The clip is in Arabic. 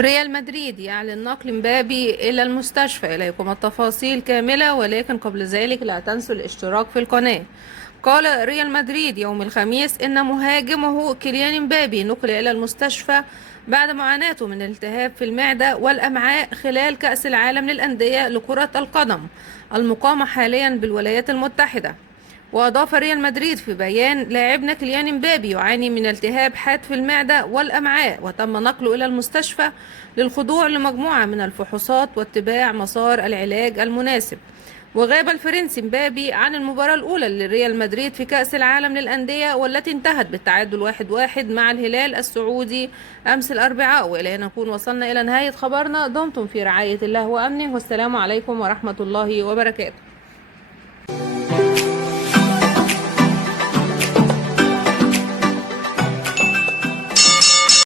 ريال مدريد يعلن نقل مبابي إلى المستشفى. إليكم التفاصيل كاملة، ولكن قبل ذلك لا تنسوا الاشتراك في القناة. قال ريال مدريد يوم الخميس إن مهاجمه كيليان مبابي نقل إلى المستشفى بعد معاناته من التهاب في المعدة والأمعاء خلال كأس العالم للأندية لكرة القدم المقامة حاليا بالولايات المتحدة. وأضاف ريال مدريد في بيان: لاعبنا كيليان مبابي يعاني من التهاب حاد في المعدة والأمعاء، وتم نقله إلى المستشفى للخضوع لمجموعة من الفحوصات واتباع مسار العلاج المناسب. وغاب الفرنسي مبابي عن المباراة الأولى لريال مدريد في كأس العالم للأندية، والتي انتهت بالتعادل 1-1 مع الهلال السعودي أمس الأربعاء. وإلى هنا نكون وصلنا إلى نهاية خبرنا. دمتم في رعاية الله وأمنه، والسلام عليكم ورحمة الله وبركاته.